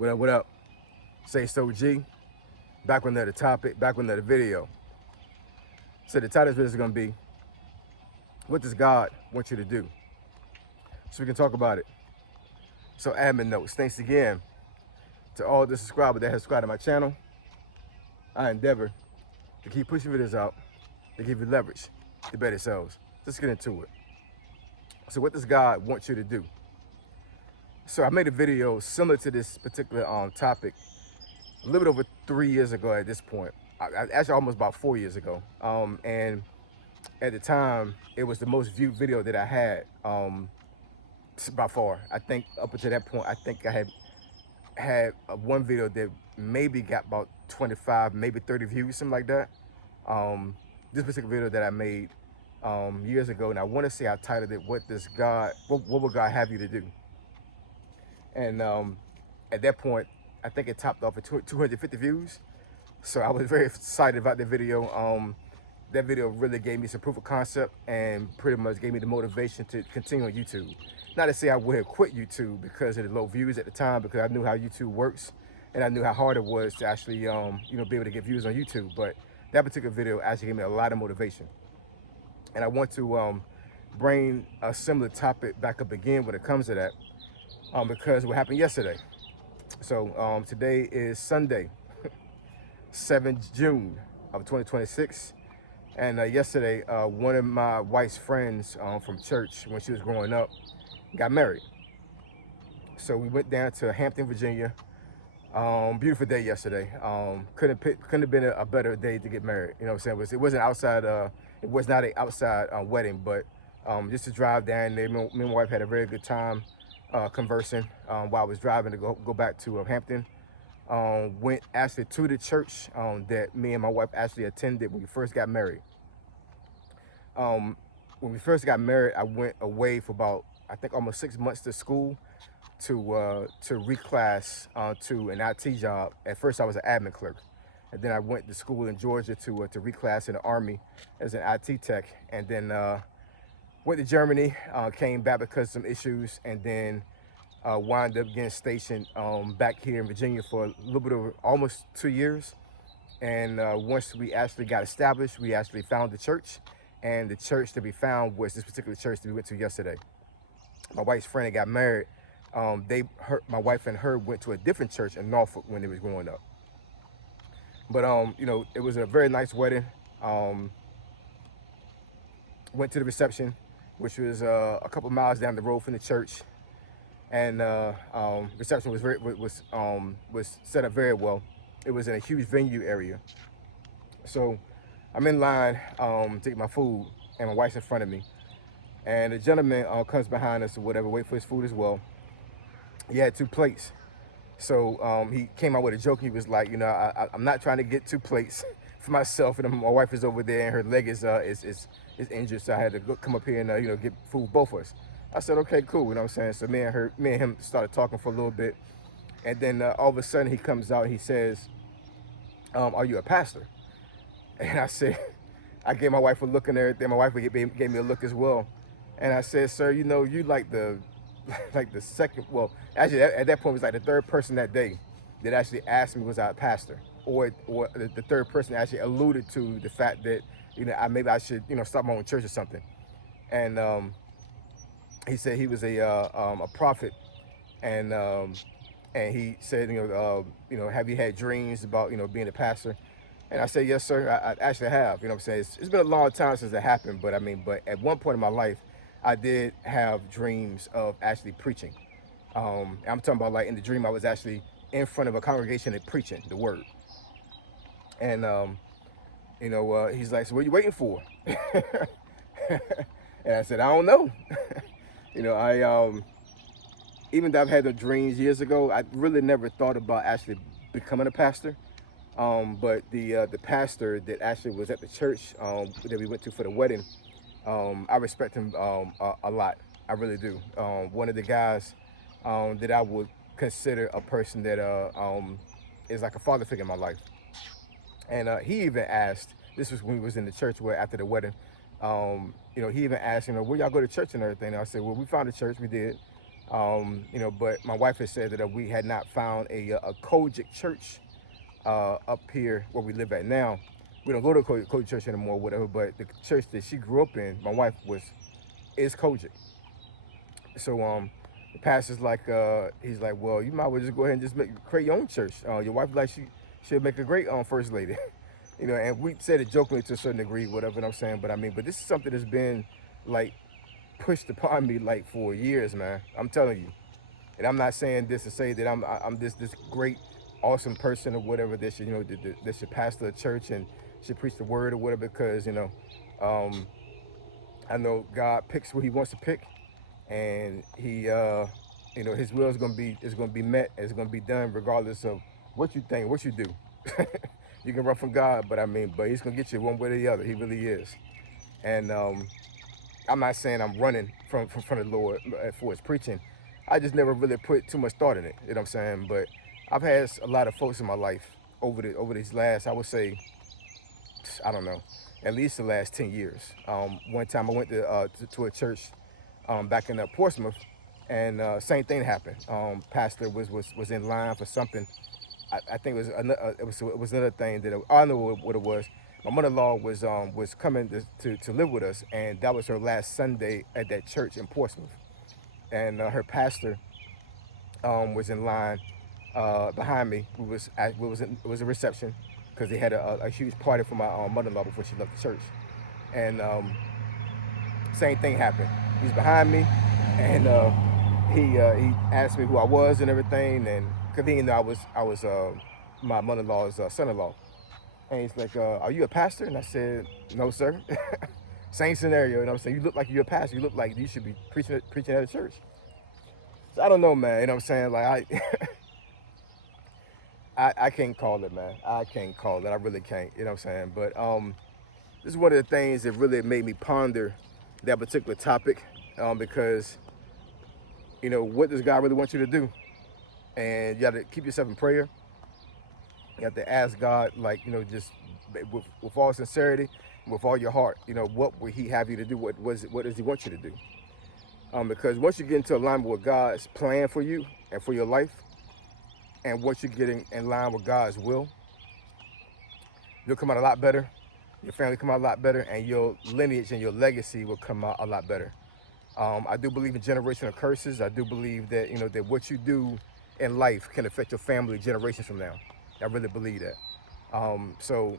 What up, what up? Say so G. Back with another topic, back with another video. So the title of this video is gonna be, what does God want you to do? So we can talk about it. So admin notes, thanks again to all the subscribers that have subscribed to my channel. I endeavor to keep pushing videos out, to give you leverage to better yourselves. Let's get into it. So what does God want you to do? So I made a video similar to this particular topic a little bit over 3 years ago at this point. Actually almost about 4 years ago. And at the time, it was the most viewed video that I had by far. I think up until that point, I think I had one video that maybe got about 25, maybe 30 views, something like that. This particular video that I made years ago, and I want to say I titled it, what would God have you to do? And at that point, I think it topped off at 250 views. So I was very excited about the video. That video really gave me some proof of concept and pretty much gave me the motivation to continue on YouTube. Not to say I would have quit YouTube because of the low views at the time, because I knew how YouTube works and I knew how hard it was to actually be able to get views on YouTube. But that particular video actually gave me a lot of motivation. And I want to bring a similar topic back up again when it comes to that, because what happened yesterday. So today is Sunday, 7th June of 2026. And yesterday, one of my wife's friends from church, when she was growing up, got married. So we went down to Hampton, Virginia. Beautiful day yesterday. Couldn't have been a better day to get married. You know what I'm saying? It wasn't outside. It was not an outside wedding, but just to drive down there. Me and my wife had a very good time conversing while I was driving to go back to Hampton. Went actually to the church that me and my wife actually attended when we first got married. When we first got married, I went away for about, I think, almost 6 months to school to reclass to an IT job. At first, I was an admin clerk, and then I went to school in Georgia to reclass in the Army as an IT tech, and then went to Germany, came back because of some issues, and then wound up getting stationed back here in Virginia for a little bit over almost 2 years. And once we actually got established, we actually found the church, and the church that we found was this particular church that we went to yesterday. My wife's friend that got married, my wife and her went to a different church in Norfolk when they was growing up. But it was a very nice wedding. Went to the reception, which was a couple miles down the road from the church, and reception was set up very well. It was in a huge venue area. So I'm in line to get my food, and my wife's in front of me, and the gentleman comes behind us or whatever, wait for his food as well. He had 2 plates. So he came out with a joke. He was like, I'm not trying to get 2 plates for myself, and my wife is over there and her leg is injured, so I had to come up here and get food for both of us. I said, okay, cool, you know what I'm saying? So me and him started talking for a little bit, and then all of a sudden he comes out and he says, are you a pastor? And I said, I gave my wife a look and everything. My wife gave me a look as well. And I said, sir, you like the second, well, actually at that point it was like the 3rd person that day that actually asked me was I a pastor, or the 3rd person actually alluded to the fact that maybe I should start my own church or something. And he said he was a prophet, and he said have you had dreams about being a pastor? And I said, yes, sir, I actually have. You know what I'm saying? It's been a long time since it happened, but but at one point in my life, I did have dreams of actually preaching. I'm talking about, like, in the dream, I was actually in front of a congregation and preaching the word. And he's like, so what are you waiting for? And I said, I don't know. Even though I've had the dreams years ago, I really never thought about actually becoming a pastor. But the pastor that actually was at the church that we went to for the wedding, I respect him a lot. I really do. One of the guys that I would consider a person that is like a father figure in my life. And he even asked, this was when we was in the church where after the wedding, he even asked, where y'all go to church and everything. And I said, well, we found a church, we did. But my wife has said that we had not found a Kojic church up here where we live at now. We don't go to Kojic church anymore, whatever. But the church that she grew up in, my wife is Kojic. So the pastor's like, he's like, well, you might well just go ahead and just create your own church. Your wife like she'll make a great first lady. And we said it jokingly to a certain degree, whatever. I'm saying, but this is something that's been like pushed upon me like for years, man. I'm telling you. And I'm not saying this to say that I'm this great, awesome person or whatever that should that should pastor a church and should preach the word or whatever, because um, I know God picks what He wants to pick, and He His will is gonna be met, and it's gonna be done regardless of what you think, what you do. You can run from God, but He's gonna get you one way or the other. He really is. And I'm not saying I'm running from the Lord for His preaching. I just never really put too much thought in it. You know what I'm saying? But I've had a lot of folks in my life over these last, I would say, I don't know, at least the last 10 years. One time I went to a church back in Portsmouth, and same thing happened. Pastor was in line for something. I think it was another thing that I don't know what it was. My mother-in-law was coming to live with us, and that was her last Sunday at that church in Portsmouth. And her pastor was in line behind me. It was a reception because they had a huge party for my mother-in-law before she left the church. And same thing happened. He's behind me, and he asked me who I was and everything, and because he didn't know I was my mother-in-law's son-in-law. And he's like, "Are you a pastor?" And I said, "No, sir." Same scenario, you know what I'm saying? You look like you're a pastor. You look like you should be preaching at a church. So I don't know, man. You know what I'm saying? Like I can't call it, man. I can't call it. I really can't. You know what I'm saying? But this is one of the things that really made me ponder that particular topic, because what does God really want you to do? And you got to keep yourself in prayer. You have to ask God, like, just with all sincerity, with all your heart, what would He have you to do? What does He want you to do? Because once you get into alignment with God's plan for you and for your life, and once you're getting in line with God's will, you'll come out a lot better. Your family come out a lot better, and your lineage and your legacy will come out a lot better. I do believe in generational curses. I do believe that that what you do in life can affect your family generations from now. I really believe that. So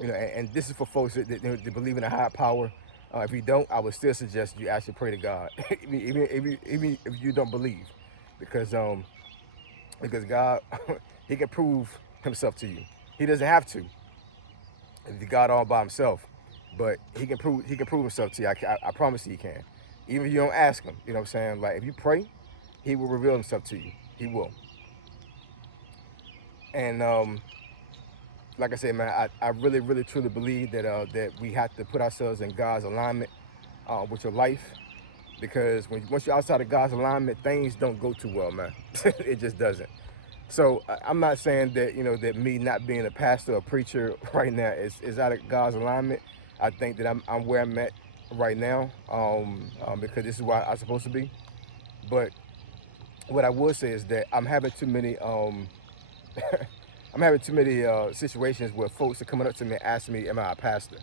and this is for folks that believe in a higher power. If you don't, I would still suggest you actually pray to God, even if you don't believe, because God, He can prove Himself to you. He doesn't have to. He's God all by Himself, but He can prove Himself to you. I promise you, He can. Even if you don't ask Him, you know what I'm saying? Like if you pray, He will reveal Himself to you. He will. And like I said, man, I really, really, truly believe that we have to put ourselves in God's alignment with your life, because once you're outside of God's alignment, things don't go too well, man. It just doesn't. So I'm not saying that that me not being a pastor or preacher right now is out of God's alignment. I think that I'm where I'm at right now, because this is where I'm supposed to be. But what I would say is that I'm having too many situations where folks are coming up to me and asking me, "Am I a pastor?"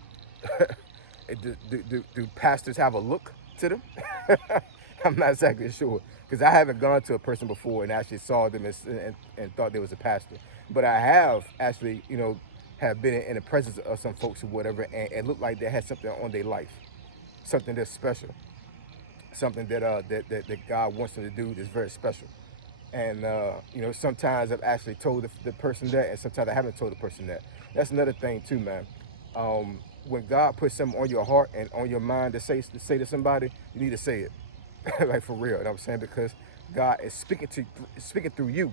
Do pastors have a look to them? I'm not exactly sure, because I haven't gone to a person before and actually saw them and thought they was a pastor. But I have actually, have been in the presence of some folks or whatever, and it looked like they had something on their life, something that's special, something that God wants them to do that's very special. And sometimes I've actually told the person that, and sometimes I haven't told the person that. That's another thing too, man. When God puts something on your heart and on your mind to say to somebody, you need to say it, like for real. You know what I'm saying? Because God is speaking through you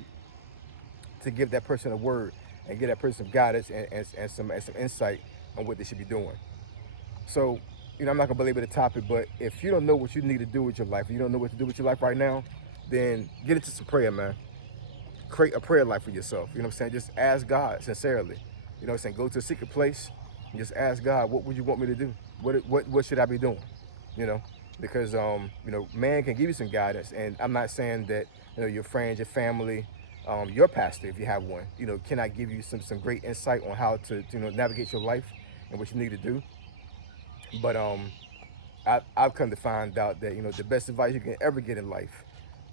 to give that person a word and give that person guidance and some insight on what they should be doing. So, I'm not gonna belabor the topic, but if you don't know what you need to do with your life, if you don't know what to do with your life right now, then get into some prayer, man. Create a prayer life for yourself. You know what I'm saying? Just ask God sincerely. You know what I'm saying? Go to a secret place and just ask God, what would you want me to do? What should I be doing? You know? because you know, man can give you some guidance, and I'm not saying that, you know, your friends, your family, your pastor, if you have one, you know, cannot give you some great insight on how to, you know, navigate your life and what you need to do. But I've come to find out that, you know, the best advice you can ever get in life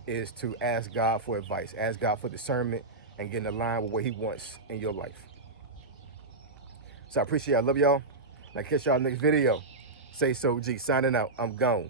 is to ask God for advice, ask God for discernment, and get in line with what He wants in your life. So I appreciate it. I love y'all. And I catch y'all next video. Say so G, signing out. I'm gone.